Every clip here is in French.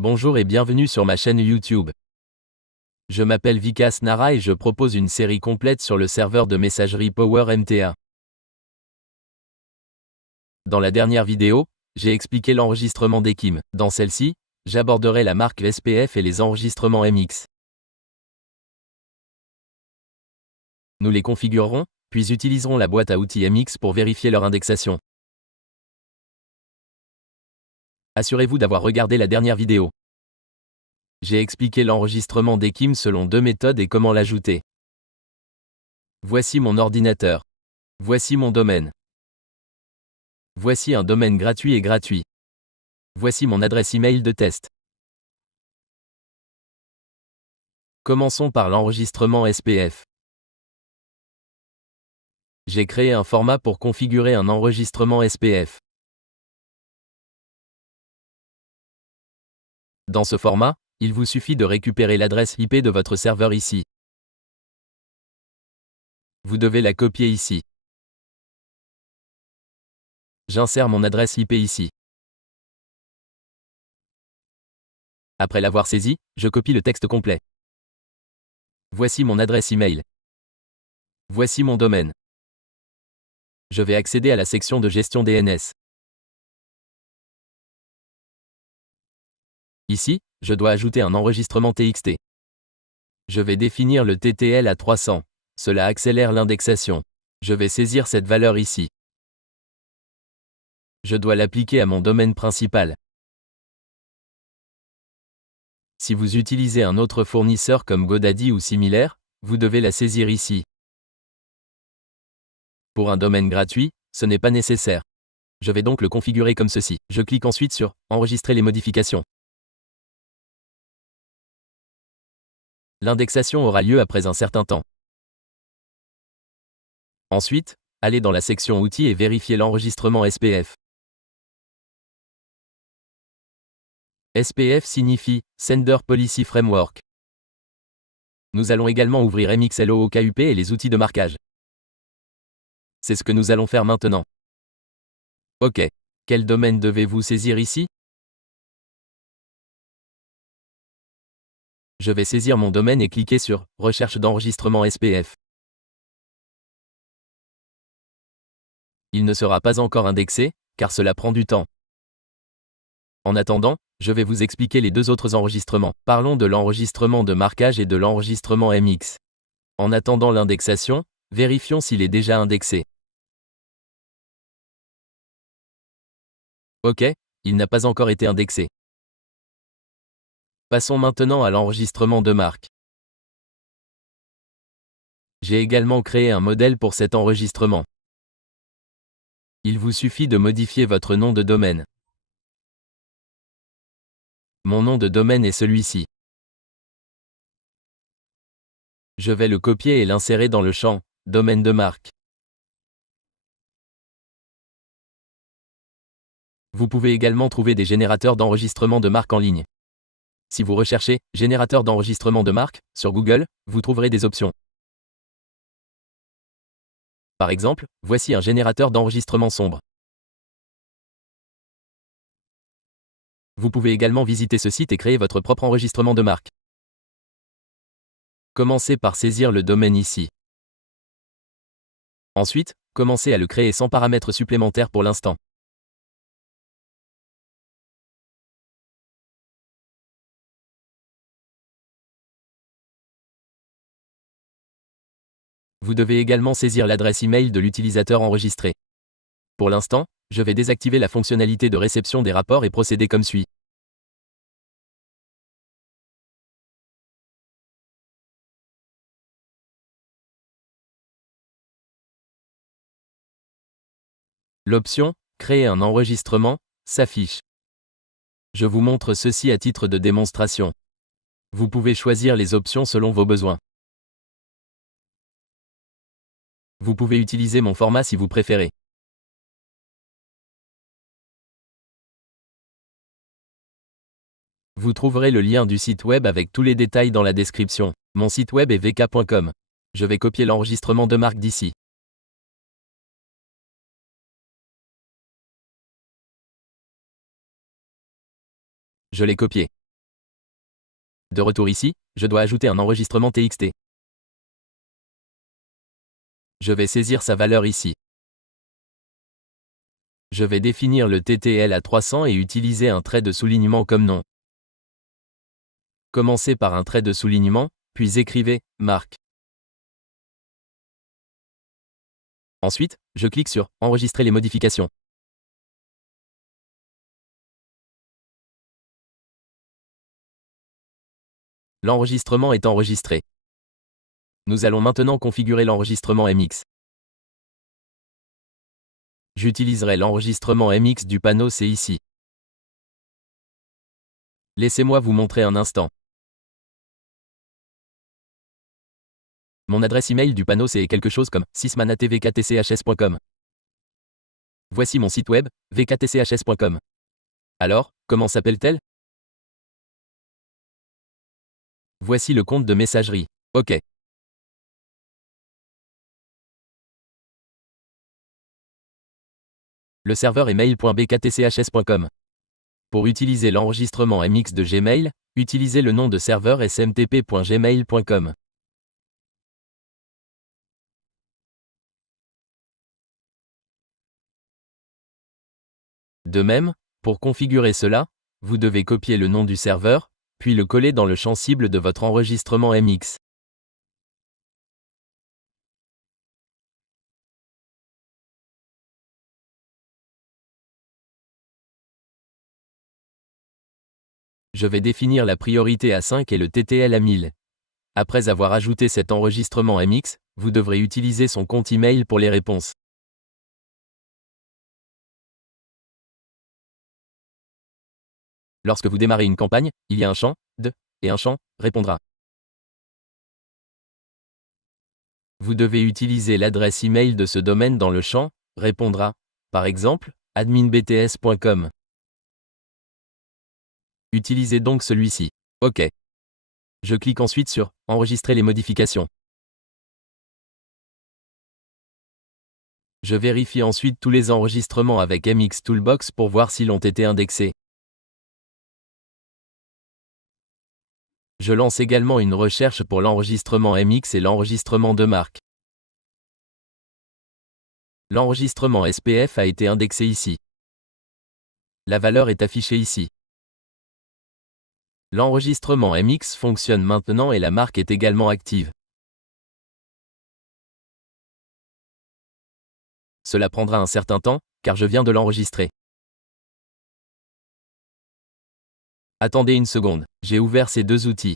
Bonjour et bienvenue sur ma chaîne YouTube. Je m'appelle Vikas Nara et je propose une série complète sur le serveur de messagerie PowerMT1. Dans la dernière vidéo, j'ai expliqué l'enregistrement d'Ekim. Dans celle-ci, j'aborderai la marque SPF et les enregistrements MX. Nous les configurerons, puis utiliserons la boîte à outils MX pour vérifier leur indexation. Assurez-vous d'avoir regardé la dernière vidéo. J'ai expliqué l'enregistrement d'Ekim selon deux méthodes et comment l'ajouter. Voici mon ordinateur. Voici mon domaine. Voici un domaine gratuit et gratuit. Voici mon adresse email de test. Commençons par l'enregistrement SPF. J'ai créé un format pour configurer un enregistrement SPF. Dans ce format, il vous suffit de récupérer l'adresse IP de votre serveur ici. Vous devez la copier ici. J'insère mon adresse IP ici. Après l'avoir saisie, je copie le texte complet. Voici mon adresse email. Voici mon domaine. Je vais accéder à la section de gestion DNS. Ici, je dois ajouter un enregistrement TXT. Je vais définir le TTL à 300. Cela accélère l'indexation. Je vais saisir cette valeur ici. Je dois l'appliquer à mon domaine principal. Si vous utilisez un autre fournisseur comme GoDaddy ou similaire, vous devez la saisir ici. Pour un domaine gratuit, ce n'est pas nécessaire. Je vais donc le configurer comme ceci. Je clique ensuite sur « Enregistrer les modifications ». L'indexation aura lieu après un certain temps. Ensuite, allez dans la section Outils et vérifiez l'enregistrement SPF. SPF signifie Sender Policy Framework. Nous allons également ouvrir MXLOOKUP et les outils de marquage. C'est ce que nous allons faire maintenant. OK. Quel domaine devez-vous saisir ici? Je vais saisir mon domaine et cliquer sur « Recherche d'enregistrement SPF ». Il ne sera pas encore indexé, car cela prend du temps. En attendant, je vais vous expliquer les deux autres enregistrements. Parlons de l'enregistrement de marquage et de l'enregistrement MX. En attendant l'indexation, vérifions s'il est déjà indexé. OK, il n'a pas encore été indexé. Passons maintenant à l'enregistrement de marque. J'ai également créé un modèle pour cet enregistrement. Il vous suffit de modifier votre nom de domaine. Mon nom de domaine est celui-ci. Je vais le copier et l'insérer dans le champ « Domaine de marque ». Vous pouvez également trouver des générateurs d'enregistrement de marque en ligne. Si vous recherchez « Générateur d'enregistrement de marque » sur Google, vous trouverez des options. Par exemple, voici un générateur d'enregistrement sombre. Vous pouvez également visiter ce site et créer votre propre enregistrement de marque. Commencez par saisir le domaine ici. Ensuite, commencez à le créer sans paramètres supplémentaires pour l'instant. Vous devez également saisir l'adresse email de l'utilisateur enregistré. Pour l'instant, je vais désactiver la fonctionnalité de réception des rapports et procéder comme suit. L'option « Créer un enregistrement » s'affiche. Je vous montre ceci à titre de démonstration. Vous pouvez choisir les options selon vos besoins. Vous pouvez utiliser mon format si vous préférez. Vous trouverez le lien du site web avec tous les détails dans la description. Mon site web est vk.com. Je vais copier l'enregistrement de marque d'ici. Je l'ai copié. De retour ici, je dois ajouter un enregistrement TXT. Je vais saisir sa valeur ici. Je vais définir le TTL à 300 et utiliser un trait de soulignement comme nom. Commencez par un trait de soulignement, puis écrivez « marque ». Ensuite, je clique sur « Enregistrer les modifications ». L'enregistrement est enregistré. Nous allons maintenant configurer l'enregistrement MX. J'utiliserai l'enregistrement MX du panneau C ici. Laissez-moi vous montrer un instant. Mon adresse email du panneau C est quelque chose comme sisman@vktchs.com. Voici mon site web, vktchs.com. Alors, comment s'appelle-t-elle? Voici le compte de messagerie. OK. Le serveur est mail.bktchs.com. Pour utiliser l'enregistrement MX de Gmail, utilisez le nom de serveur smtp.gmail.com. De même, pour configurer cela, vous devez copier le nom du serveur, puis le coller dans le champ cible de votre enregistrement MX. Je vais définir la priorité à 5 et le TTL à 1000. Après avoir ajouté cet enregistrement MX, vous devrez utiliser son compte email pour les réponses. Lorsque vous démarrez une campagne, il y a un champ « de » et un champ « répondra ». Vous devez utiliser l'adresse email de ce domaine dans le champ « répondra », par exemple, adminbts.com. Utilisez donc celui-ci. OK. Je clique ensuite sur « Enregistrer les modifications ». Je vérifie ensuite tous les enregistrements avec MX Toolbox pour voir s'ils ont été indexés. Je lance également une recherche pour l'enregistrement MX et l'enregistrement de marque. L'enregistrement SPF a été indexé ici. La valeur est affichée ici. L'enregistrement MX fonctionne maintenant et la marque est également active. Cela prendra un certain temps, car je viens de l'enregistrer. Attendez une seconde, j'ai ouvert ces deux outils.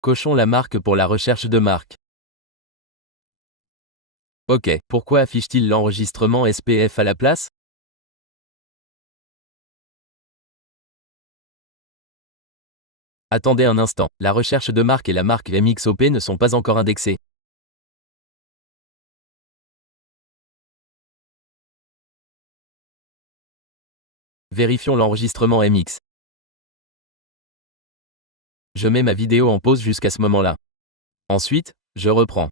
Cochons la marque pour la recherche de marque. OK, pourquoi affiche-t-il l'enregistrement SPF à la place? Attendez un instant, la recherche de marque et la marque MXOP ne sont pas encore indexées. Vérifions l'enregistrement MX. Je mets ma vidéo en pause jusqu'à ce moment-là. Ensuite, je reprends.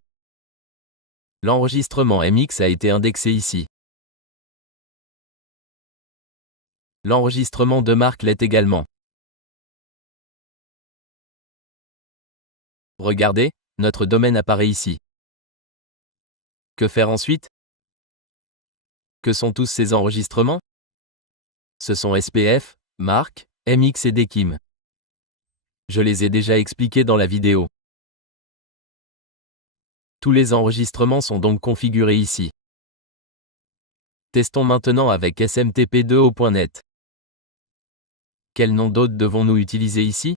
L'enregistrement MX a été indexé ici. L'enregistrement de marque l'est également. Regardez, notre domaine apparaît ici. Que faire ensuite? Que sont tous ces enregistrements? Ce sont SPF, marque, MX et DKIM. Je les ai déjà expliqués dans la vidéo. Tous les enregistrements sont donc configurés ici. Testons maintenant avec smtp2o.net. Quel nom d'hôte devons-nous utiliser ici?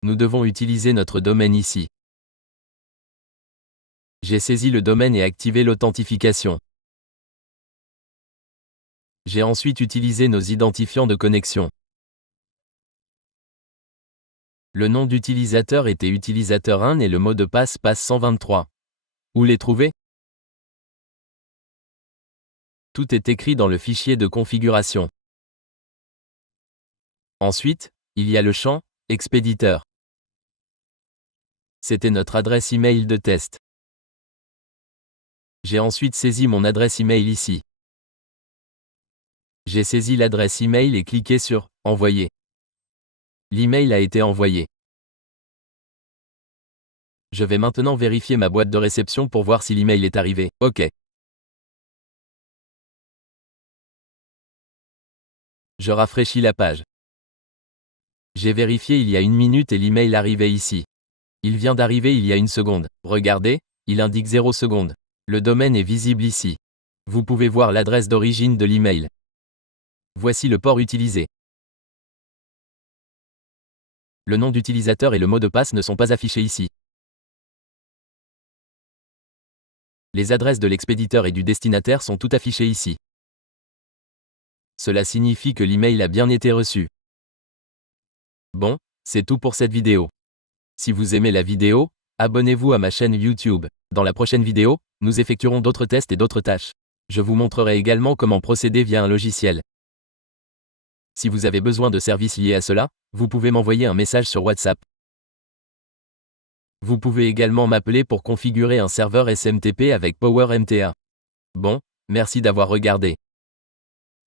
Nous devons utiliser notre domaine ici. J'ai saisi le domaine et activé l'authentification. J'ai ensuite utilisé nos identifiants de connexion. Le nom d'utilisateur était utilisateur1 et le mot de passe passe 123. Où les trouver? Tout est écrit dans le fichier de configuration. Ensuite, il y a le champ « Expéditeur ». C'était notre adresse email de test. J'ai ensuite saisi mon adresse email ici. J'ai saisi l'adresse email et cliqué sur « Envoyer ». L'email a été envoyé. Je vais maintenant vérifier ma boîte de réception pour voir si l'email est arrivé. OK. Je rafraîchis la page. J'ai vérifié il y a 1 minute et l'email arrivait ici. Il vient d'arriver il y a 1 seconde. Regardez, il indique 0 secondes. Le domaine est visible ici. Vous pouvez voir l'adresse d'origine de l'email. Voici le port utilisé. Le nom d'utilisateur et le mot de passe ne sont pas affichés ici. Les adresses de l'expéditeur et du destinataire sont toutes affichées ici. Cela signifie que l'email a bien été reçu. Bon, c'est tout pour cette vidéo. Si vous aimez la vidéo, abonnez-vous à ma chaîne YouTube. Dans la prochaine vidéo, nous effectuerons d'autres tests et d'autres tâches. Je vous montrerai également comment procéder via un logiciel. Si vous avez besoin de services liés à cela, vous pouvez m'envoyer un message sur WhatsApp. Vous pouvez également m'appeler pour configurer un serveur SMTP avec PowerMTA. Bon, merci d'avoir regardé.